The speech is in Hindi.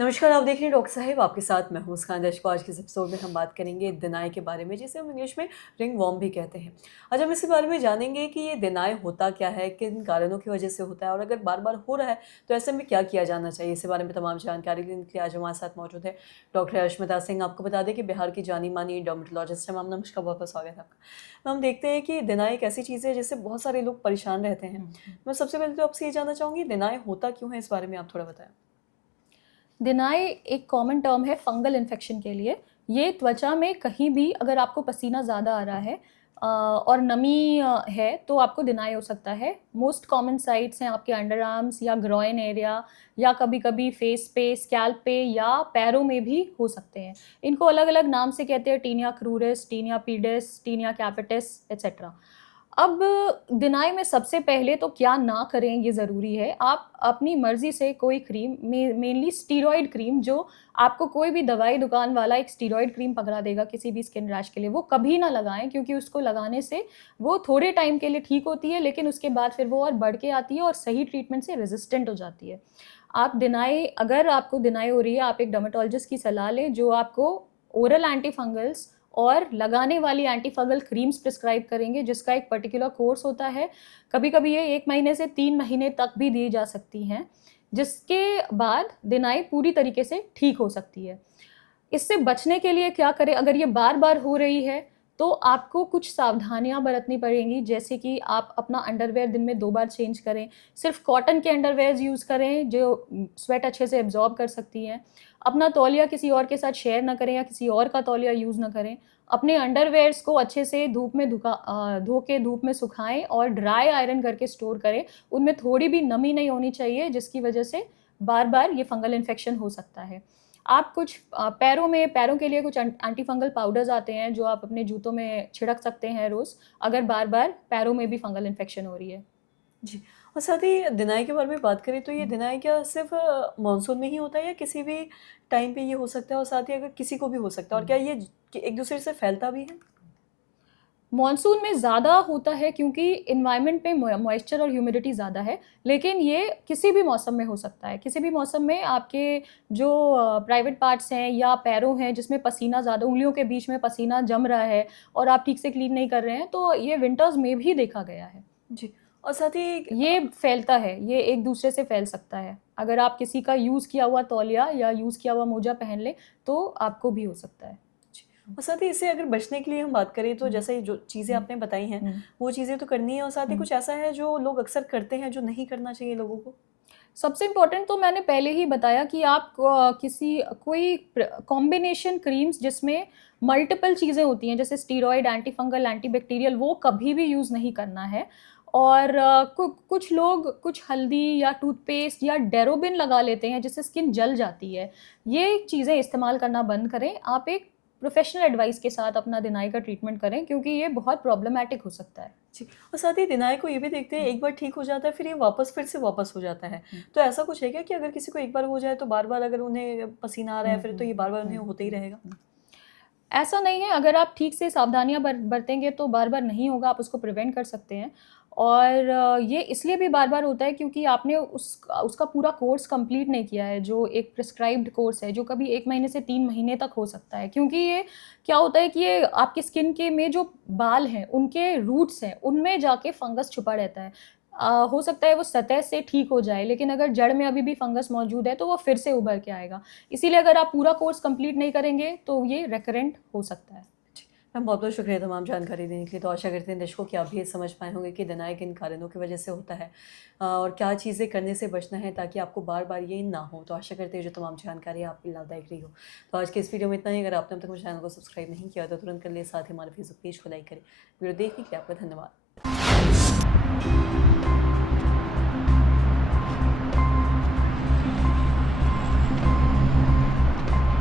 नमस्कार, आप देख रहे हैं डॉक्टर साहिब, आपके साथ मैं हूँ मुस्कान। दर्शकों, आज के इस एपिसोड में हम बात करेंगे डिनाई के बारे में, जिसे हम इंग्लिश में रिंग वर्म भी कहते हैं। आज हम इसी बारे में जानेंगे कि ये डिनाई होता क्या है, किन कारणों की वजह से होता है और अगर बार-बार हो रहा है, तो ऐसे में क्या किया जाना चाहिए? इसी बारे में तमाम जानकारी देने के लिए आज हमारे साथ मौजूद है डॉक्टर अश्मिता सिंह। आपको बता दें कि बिहार की जानी-मानी डर्मेटोलॉजिस्ट हैं। मैम, नमस्कार, बहुत-बहुत स्वागत है आपका। हम देखते हैं कि डिनाई एक ऐसी चीज़ है जिससे बहुत सारे लोग परेशान रहते हैं। हुँ। मैं सबसे पहले तो आपसे ये जानना चाहूँगी, डिनाई होता क्यों है? इस बारे में आप थोड़ा बताएँ। डिनाई एक कॉमन टर्म है फंगल इन्फेक्शन के लिए। ये त्वचा में कहीं भी अगर आपको पसीना ज़्यादा आ रहा है और नमी है तो आपको डिनाई हो सकता है। मोस्ट कॉमन साइट्स हैं आपके अंडर आर्म्स या ग्रॉइन एरिया या कभी-कभी फेस पे, स्कैल्प पे या पैरों में भी हो सकते हैं। इनको अलग-अलग नाम से कहते हैं tinea cruris, tinea pedis, tinea capitis etcetera. अब डिनाई में सबसे पहले तो क्या ना करें ये ज़रूरी है। आप अपनी मर्ज़ी से कोई क्रीम मेनली स्टेरॉइड क्रीम जो आपको कोई भी दवाई दुकान वाला एक स्टेरॉइड क्रीम पकड़ा देगा किसी भी स्किन रैश के लिए, वो कभी ना लगाएँ क्योंकि उसको लगाने से वो थोड़े टाइम के लिए ठीक होती है लेकिन उसके बाद फिर वो और बढ़ के आती है और सही ट्रीटमेंट से रेज़िस्टेंट हो जाती है। आप डिनाई अगर आपको डिनाई हो रही है, आप एक डर्मेटोलॉजिस्ट की सलाह लें जो आपको ओरल एंटी फंगल्स और लगाने वाली एंटी फंगल क्रीम्स प्रिस्क्राइब करेंगे जिसका एक पर्टिकुलर कोर्स होता है। कभी-कभी ये 1 महीने से 3 महीने तक भी दी जा सकती हैं, जिसके बाद डिनाई पूरी तरीके से ठीक हो सकती है। इससे बचने के लिए क्या करें? अगर ये बार-बार हो रही है, तो आपको कुछ सावधानियाँ बरतनी पड़ेंगी, जैसे कि आप अपना अंडरवियर दिन में 2 बार चेंज करें। सिर्फ़ कॉटन के अंडरवियर्स यूज़ करें, जो स्वेट अच्छे से एब्ज़ॉर्ब कर सकती हैं। अपना तौलिया किसी और के साथ शेयर ना करें या किसी और का तौलिया यूज़ ना करें। अपने अंडरवियर्स को अच्छे से धो के धूप में सुखाएँ और ड्राई आयरन करके स्टोर करें। उनमें थोड़ी भी नमी नहीं होनी चाहिए, जिसकी वजह से बार-बार ये फंगल इन्फेक्शन हो सकता है। आप कुछ पैरों के लिए कुछ एंटी फंगल पाउडर्स आते हैं जो आप अपने जूतों में छिड़क सकते हैं रोज़, अगर बार-बार पैरों में भी फंगल इन्फेक्शन हो रही है। जी। और साथ ही डिनाई के बारे में बात करें तो ये हुँ। डिनाई क्या सिर्फ़ मानसून में ही होता है या किसी भी टाइम पे ये हो सकता है? और साथ ही अगर किसी को भी हो सकता है, और हुँ। क्या ये एक-दूसरे से फैलता भी है? मॉनसून में ज़्यादा होता है क्योंकि एनवायरनमेंट में मॉइस्चर और ह्यूमिडिटी ज़्यादा है, लेकिन ये किसी भी मौसम में हो सकता है। किसी भी मौसम में आपके जो प्राइवेट पार्ट्स हैं या पैरों हैं जिसमें पसीना ज़्यादा उँगलियों के बीच में पसीना जम रहा है और आप ठीक से क्लीन नहीं कर रहे हैं, तो ये विंटर्स में भी देखा गया है। जी। और साथ ही ये फैलता है, ये एक-दूसरे से फैल सकता है। अगर आप किसी का यूज़ किया हुआ तौलिया या यूज़ किया हुआ मोजा पहन लें, तो आपको भी हो सकता है। जी। और साथ ही इससे अगर बचने के लिए हम बात करें तो हुँ, जैसे जो चीज़ें हुँ, आपने बताई हैं, हुँ, वो चीज़ें तो करनी है, और साथ ही हुँ। कुछ ऐसा है जो लोग अक्सर करते हैं जो नहीं करना चाहिए लोगों को? सबसे इम्पोर्टेंट तो मैंने पहले ही बताया कि आप किसी कोई कॉम्बिनेशन क्रीम्स जिसमें मल्टीपल चीज़ें होती हैं जैसे steroid, anti fungal, anti bacterial वो कभी भी यूज़ नहीं करना है। और कुछ लोग कुछ हल्दी या टूथपेस्ट या डेरोबिन लगा लेते हैं जिससे स्किन जल जाती है। ये चीज़ें इस्तेमाल करना बंद करें। आप एक प्रोफेशनल एडवाइस के साथ अपना डिनाई का ट्रीटमेंट करें क्योंकि ये बहुत प्रॉब्लमैटिक हो सकता है। जी। और साथ ही डिनाई को ये भी देखते हैं, हुँ, एक बार ठीक हो जाता है फिर ये फिर से वापस हो जाता है। हुँ, तो ऐसा कुछ है क्या कि अगर किसी को एक बार हो जाए तो बार-बार अगर उन्हें पसीना आ रहा है हुँ, फिर तो हुँ, ये बार-बार उन्हें हुँ, होता ही हुँ, रहेगा? हुँ। ऐसा नहीं है, अगर आप ठीक से सावधानियाँ बरतेंगे तो बार-बार नहीं होगा, आप उसको प्रिवेंट कर सकते हैं। और ये इसलिए भी बार-बार होता है क्योंकि आपने उसका पूरा कोर्स कंप्लीट नहीं किया है, जो एक प्रिस्क्राइब्ड कोर्स है, जो कभी 1 महीने से 3 महीने तक हो सकता है। क्योंकि ये क्या होता है कि ये आपकी स्किन के में जो बाल हैं, उनके रूट्स हैं, उनमें जाके फंगस छुपा रहता है। हो सकता है वो सतह से ठीक हो जाए, लेकिन अगर जड़ में अभी भी फंगस मौजूद है, तो वो फिर से उभर के आएगा। इसीलिए अगर आप पूरा कोर्स कंप्लीट नहीं करेंगे, तो ये रिकरेंट हो सकता है। जी। मैम, बहुत-बहुत शुक्रिया तमाम जानकारी देने के लिए। तो आशा करते हैं दर्शकों कि आप भी ये समझ पाए होंगे कि डिनाई किन कारणों की वजह से होता है, और क्या चीज़ें करने से बचना है ताकि आपको बार-बार ये ना हो। तो आशा करते हैं जो तमाम जानकारी है आपके लिए लाभदायक रही हो। तो आज के इस वीडियो में इतना ही। अगर आपने अब तक मेरे चैनल को सब्सक्राइब नहीं किया तो तुरंत कर लिए, साथ ही हमारे फेसबुक पेज को लाइक करें। वीडियो देखने के लिए आपका धन्यवाद।